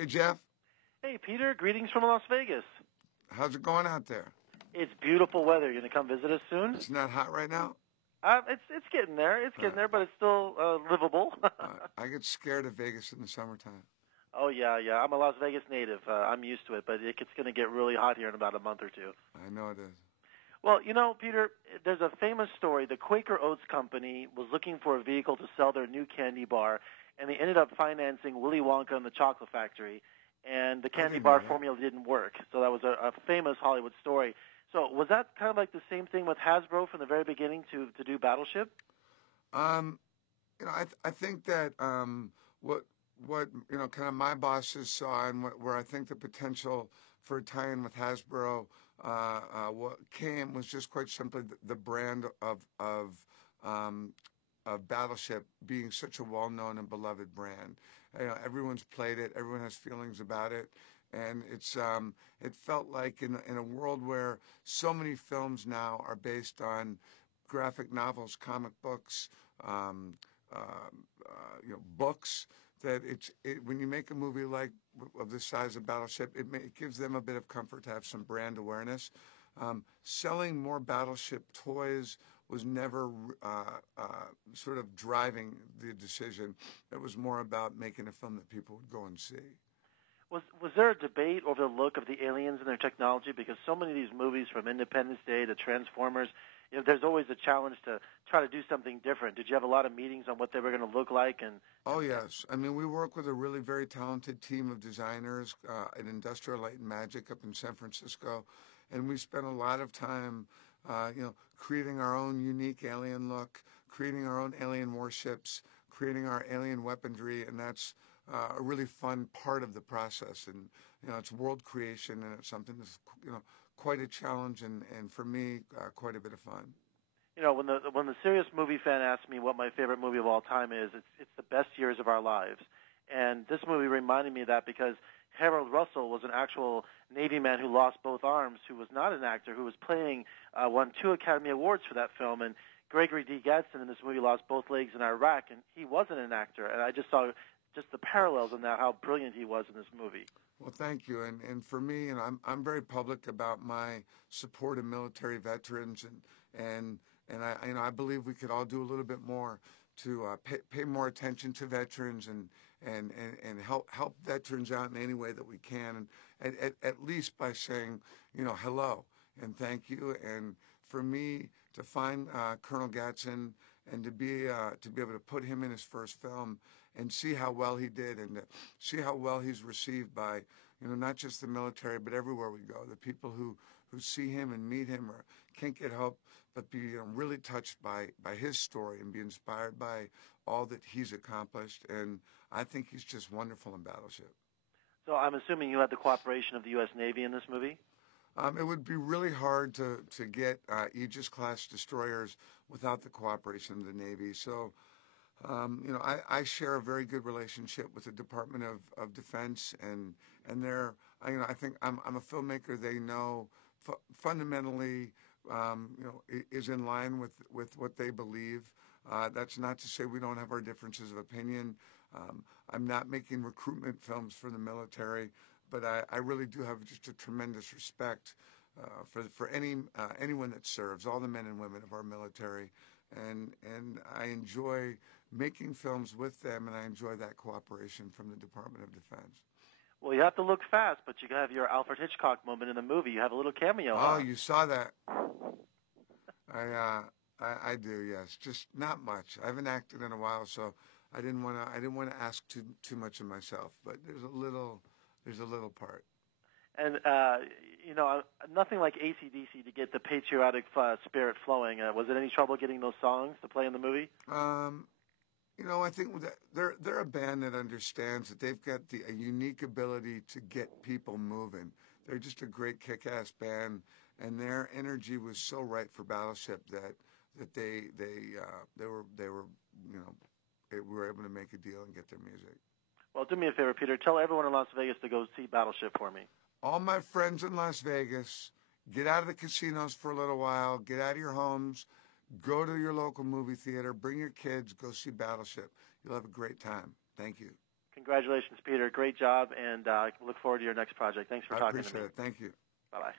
Hey, Jeff. Hey, Peter, greetings from Las Vegas. How's it going out there? It's beautiful weather. You going to come visit us soon? It's not hot right now? It's getting there. It's getting there, but it's still livable. I get scared of Vegas in the summertime. Oh, yeah. I'm a Las Vegas native. I'm used to it, but it's going to get really hot here in about a month or two. I know it is. Well, Peter, there's a famous story. The Quaker Oats Company was looking for a vehicle to sell their new candy bar, and they ended up financing Willy Wonka and the Chocolate Factory, and the candy bar formula didn't work. So that was a famous Hollywood story. So was that kind of like the same thing with Hasbro from the very beginning to do Battleship? I think that what kind of my bosses saw and where I think the potential for a tie-in with Hasbro what came was just quite simply the brand of Battleship being such a well-known and beloved brand. Everyone's played it, everyone has feelings about it, and it felt like in a world where so many films now are based on graphic novels, comic books, books, that when you make a movie like of the size of Battleship, it gives them a bit of comfort to have some brand awareness. Selling more Battleship toys was never sort of driving the decision. It was more about making a film that people would go and see. Was there a debate over the look of the aliens and their technology? Because so many of these movies, from Independence Day to Transformers, there's always a challenge to try to do something different. Did you have a lot of meetings on what they were going to look like? Oh, yes. I mean, we work with a really very talented team of designers at Industrial Light and Magic up in San Francisco, and we spent a lot of time, creating our own unique alien look, creating our own alien warships, creating our alien weaponry, and that's a really fun part of the process. And it's world creation, and it's something that's quite a challenge, and for me, quite a bit of fun. When the serious movie fan asks me what my favorite movie of all time is, it's The Best Years of Our Lives. And this movie reminded me of that because Harold Russell was an actual Navy man who lost both arms, who was not an actor, who was playing, won 2 Academy Awards for that film. And Gregory D. Gadsden in this movie lost both legs in Iraq, and he wasn't an actor. And I just saw just the parallels in that, how brilliant he was in this movie. Well, thank you. And for me, I'm very public about my support of military veterans, and I believe we could all do a little bit more to pay more attention to veterans and help veterans out in any way that we can, and at least by saying hello and thank you. And for me to find Colonel Gadsden and to be able to put him in his first film and see how well he did, and to see how well he's received by not just the military but everywhere we go. The people who see him and meet him can't get help but be really touched by his story and be inspired by all that he's accomplished. And I think he's just wonderful in Battleship. So I'm assuming you had the cooperation of the U.S. Navy in this movie? It would be really hard to get Aegis-class destroyers without the cooperation of the Navy. So, I share a very good relationship with the Department of Defense, and they're, I think I'm a filmmaker they know fundamentally, is in line with what they believe. That's not to say we don't have our differences of opinion. I'm not making recruitment films for the military, but I really do have just a tremendous respect for anyone that serves, all the men and women of our military, and I enjoy making films with them, and I enjoy that cooperation from the Department of Defense. Well, you have to look fast, but you have your Alfred Hitchcock moment in the movie. You have a little cameo. Oh, you saw that? I do, yes. Just not much. I haven't acted in a while, so I didn't want to ask too much of myself. But there's a little part. And nothing like AC/DC to get the patriotic spirit flowing. Was it any trouble getting those songs to play in the movie? I think they're a band that understands that they've got a unique ability to get people moving. They're just a great kick-ass band, and their energy was so right for Battleship that they were able to make a deal and get their music. Well, do me a favor, Peter. Tell everyone in Las Vegas to go see Battleship for me. All my friends in Las Vegas, get out of the casinos for a little while, get out of your homes, go to your local movie theater, bring your kids, go see Battleship. You'll have a great time. Thank you. Congratulations. Congratulations, Peter. Great job, and look forward to your next project. Thanks for talking to me. I appreciate it. Thank you. Bye-bye.